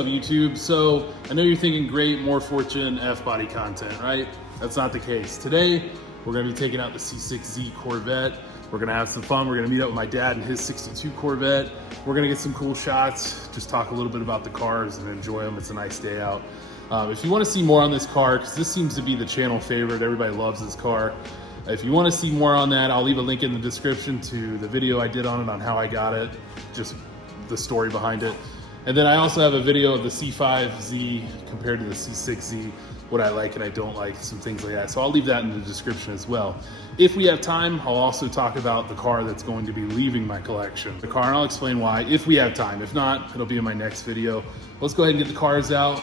up, YouTube? So I know you're thinking great, more fortune, F-body content, right? That's not the case. Today, we're gonna be taking out the C6 Z Corvette. We're gonna have some fun. We're gonna meet up with my dad and his 62 Corvette. We're gonna get some cool shots, just talk a little bit about the cars and enjoy them. It's a nice day out. If you wanna see more on this car, because this seems to be the channel favorite, everybody loves this car. If you wanna see more on that, I'll leave a link in the description to the video I did on it, on how I got it, just the story behind it. And then I also have a video of the C5 Z compared to the C6 Z, what I like and I don't like, some things like that. So I'll leave that in the description as well. If we have time, I'll also talk about the car that's going to be leaving my collection. The car, and I'll explain why, if we have time. If not, it'll be in my next video. Let's go ahead and get the cars out.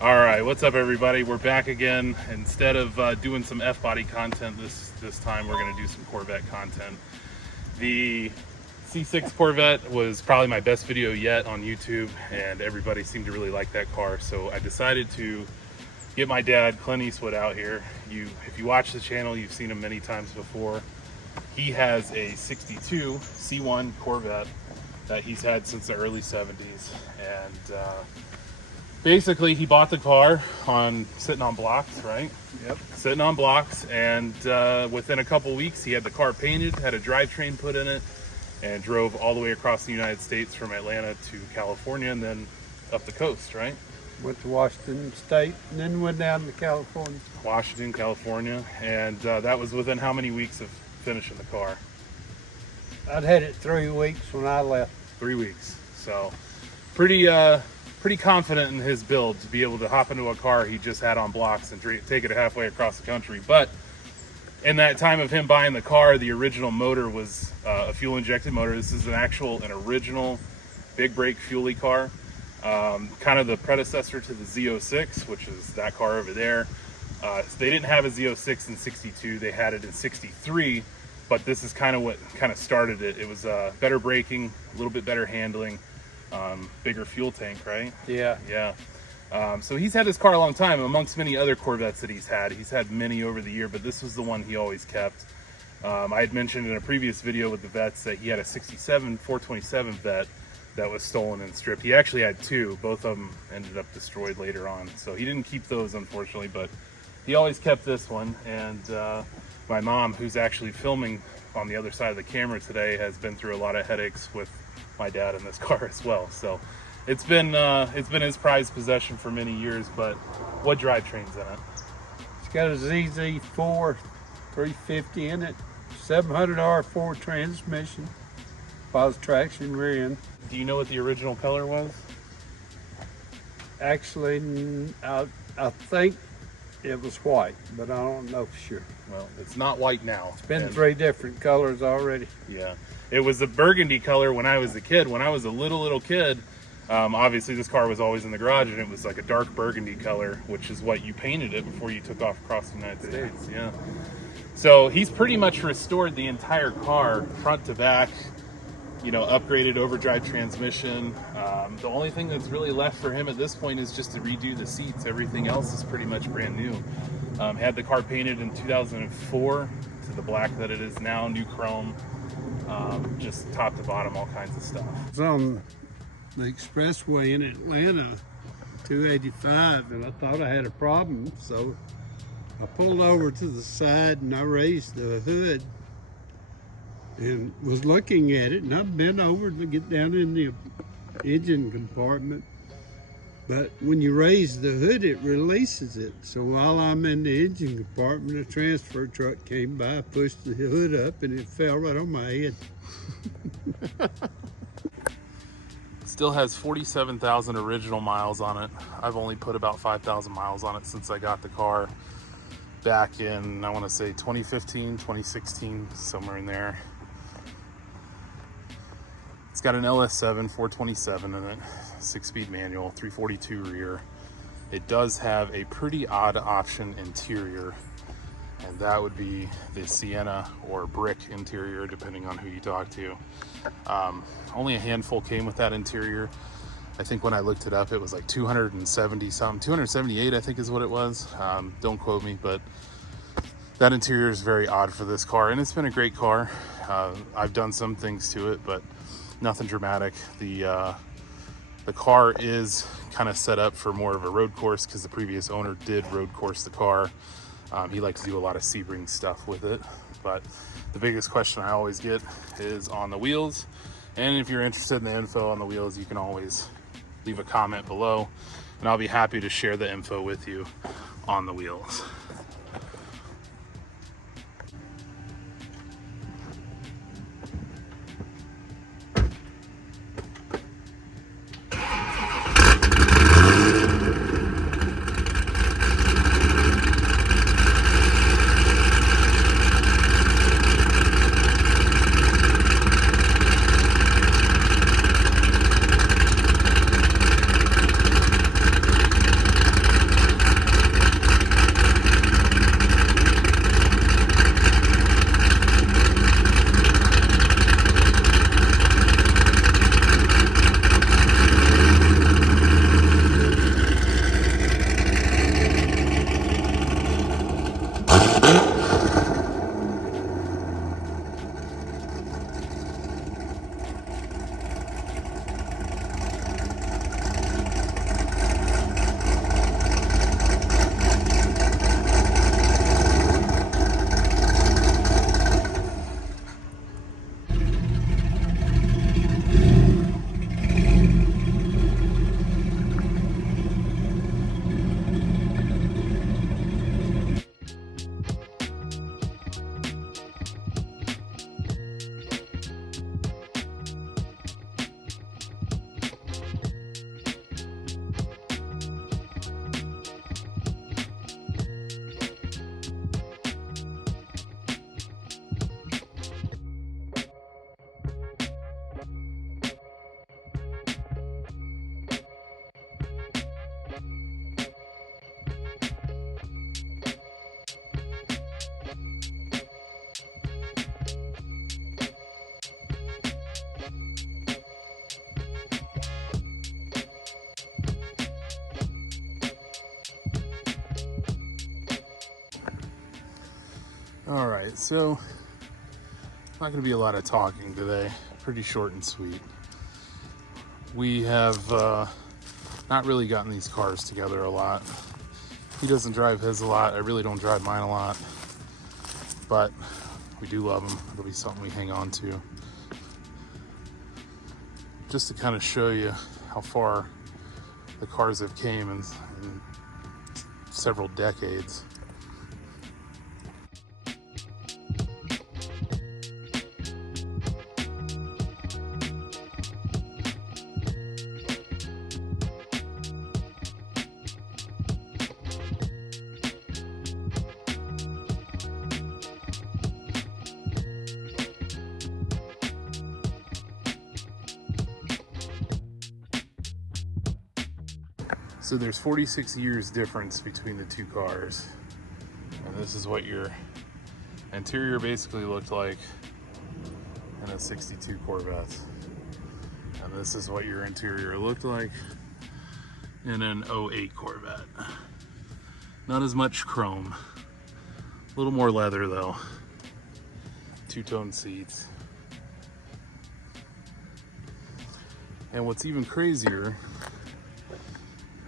All right, what's up everybody? We're back again. Instead of doing some F-body content this time, we're gonna do some Corvette content. The C6 Corvette was probably my best video yet on YouTube, and everybody seemed to really like that car. So I decided to get my dad, Clint Eastwood, out here. If you watch the channel, you've seen him many times before. He has a 62 C1 Corvette that he's had since the early 70s. And basically he bought the car sitting on blocks, right? Yep. Sitting on blocks, and within a couple weeks he had the car painted, had a drivetrain put in it, and drove all the way across the United States from Atlanta to California and then up the coast, right? Went to Washington State and then went down to California. Washington, California, and that was within how many weeks of finishing the car? I'd had it 3 weeks when I left. 3 weeks. So pretty confident in his build to be able to hop into a car he just had on blocks and take it halfway across the country. But in that time of him buying the car, the original motor was a fuel injected motor. This is an original big brake Fuelie car, kind of the predecessor to the Z06, which is that car over there. They didn't have a Z06 in 62, they had it in 63, but this is kind of what kind of started it. It was better braking, a little bit better handling, bigger fuel tank, right? Yeah. Yeah. So he's had this car a long time, amongst many other Corvettes that he's had. He's had many over the year, but this was the one he always kept. I had mentioned in a previous video with the vets that he had a 67 427 vet that was stolen and stripped. He actually had two. Both of them ended up destroyed later on. So he didn't keep those, unfortunately, but he always kept this one. And my mom, who's actually filming on the other side of the camera today, has been through a lot of headaches with my dad in this car as well. So it's been his prized possession for many years. But what drivetrain's in it? It's got a ZZ4 350 in it, 700 R4 transmission, positive traction rear end. Do you know what the original color was? Actually, I think it was white, but I don't know for sure. Well, it's not white now. It's been And- 3 different colors already. Yeah, it was a burgundy color when I was a kid. When I was a little kid, obviously this car was always in the garage, and it was like a dark burgundy color, which is what you painted it before you took off across the United States. Yeah. So he's pretty much restored the entire car, front to back. You know, upgraded overdrive transmission. The only thing that's really left for him at this point is just to redo the seats. Everything else is pretty much brand new. Had the car painted in 2004 to the black that it is now, new chrome, just top to bottom, all kinds of stuff. It's on the expressway in Atlanta, 285, and I thought I had a problem, so I pulled over to the side and I raised the hood and was looking at it, and I bent over to get down in the engine compartment. But when you raise the hood, it releases it. So while I'm in the engine compartment, a transfer truck came by, pushed the hood up, and it fell right on my head. Still has 47,000 original miles on it. I've only put about 5,000 miles on it since I got the car back in, I want to say 2015, 2016, somewhere in there. It's got an LS7 427 in it, 6-speed manual, 342 rear. It does have a pretty odd option interior, and that would be the Sienna or brick interior, depending on who you talk to. Only a handful came with that interior. I think when I looked it up, it was like 270 something, 278 I think is what it was. Don't quote me, but that interior is very odd for this car, and it's been a great car. I've done some things to it, but nothing dramatic. The car is kind of set up for more of a road course because the previous owner did road course the car. He likes to do a lot of Sebring stuff with it, but the biggest question I always get is on the wheels. And if you're interested in the info on the wheels, you can always leave a comment below, and I'll be happy to share the info with you on the wheels. All right, so not going to be a lot of talking today. Pretty short and sweet. We have not really gotten these cars together a lot. He doesn't drive his a lot. I really don't drive mine a lot, but we do love them. It'll be something we hang on to. Just to kind of show you how far the cars have came in several decades. So there's 46 years difference between the two cars. And this is what your interior basically looked like in a 62 Corvette. And this is what your interior looked like in an 08 Corvette. Not as much chrome. A little more leather though. Two-tone seats. And what's even crazier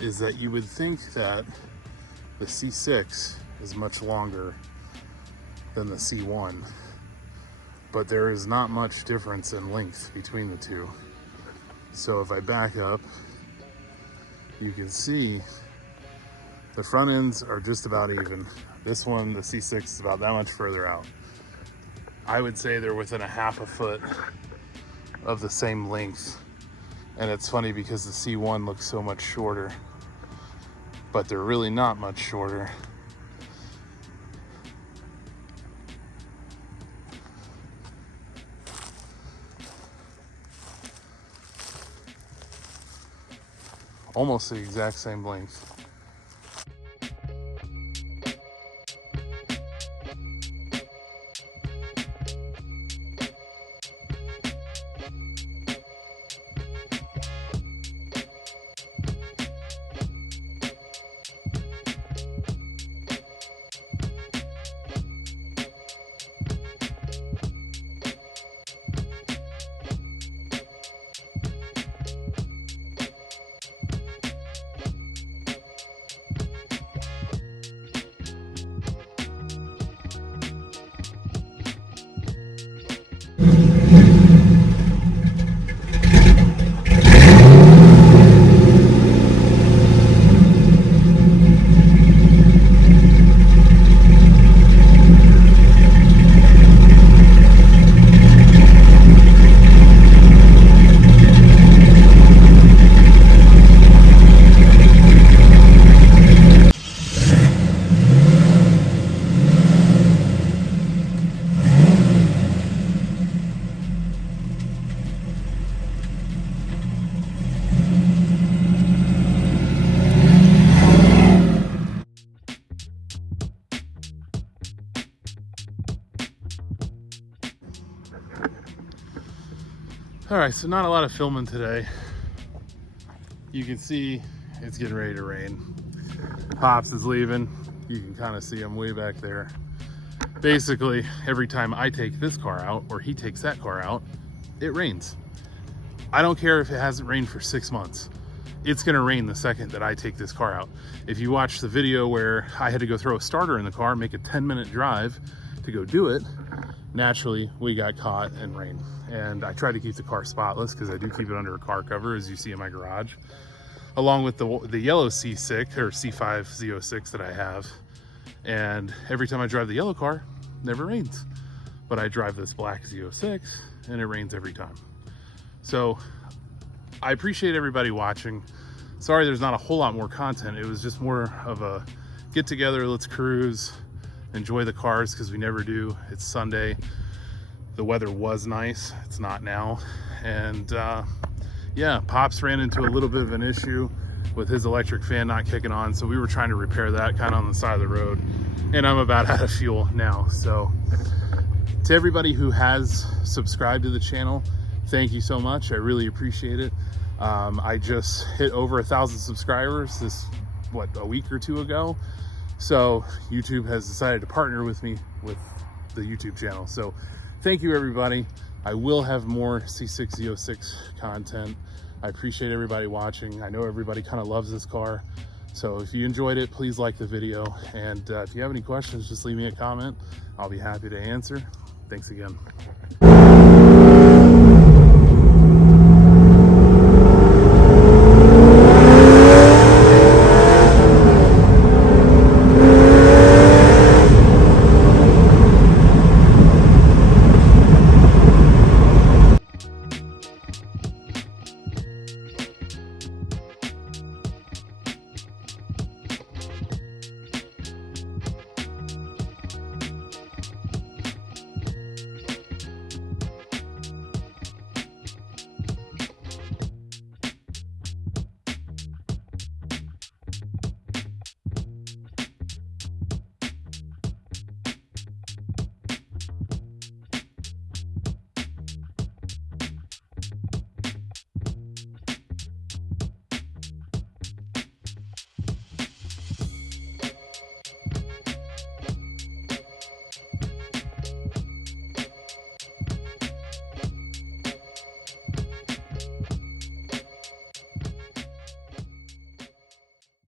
is that you would think that the C6 is much longer than the C1, but there is not much difference in length between the two. So if I back up, you can see the front ends are just about even. This one, the C6, is about that much further out. I would say they're within a half a foot of the same length. And it's funny because the C1 looks so much shorter, but they're really not much shorter. Almost the exact same length. All right, so not a lot of filming today. You can see it's getting ready to rain. Pops is leaving. You can kind of see him way back there. Basically, every time I take this car out or he takes that car out, it rains. I don't care if it hasn't rained for 6 months. It's gonna rain the second that I take this car out. If you watch the video where I had to go throw a starter in the car, make a 10-minute drive to go do it, naturally we got caught in rain. And I tried to keep the car spotless because I do keep it under a car cover, as you see in my garage, along with the yellow C6 or C5 Z06 that I have. And every time I drive the yellow car, it never rains. But I drive this black Z06 and it rains every time. So I appreciate everybody watching. Sorry there's not a whole lot more content. It was just more of a get together, let's cruise, enjoy the cars, because we never do. It's Sunday. The weather was nice. It's not now. And yeah, Pops ran into a little bit of an issue with his electric fan not kicking on. So we were trying to repair that kind of on the side of the road. And I'm about out of fuel now. So to everybody who has subscribed to the channel, thank you so much. I really appreciate it. I just hit over 1,000 subscribers this, a week or two ago. So YouTube has decided to partner with me with the YouTube channel. So thank you, everybody. I will have more C6 Z06 content. I appreciate everybody watching. I know everybody kind of loves this car. So if you enjoyed it, please like the video. And if you have any questions, just leave me a comment. I'll be happy to answer. Thanks again.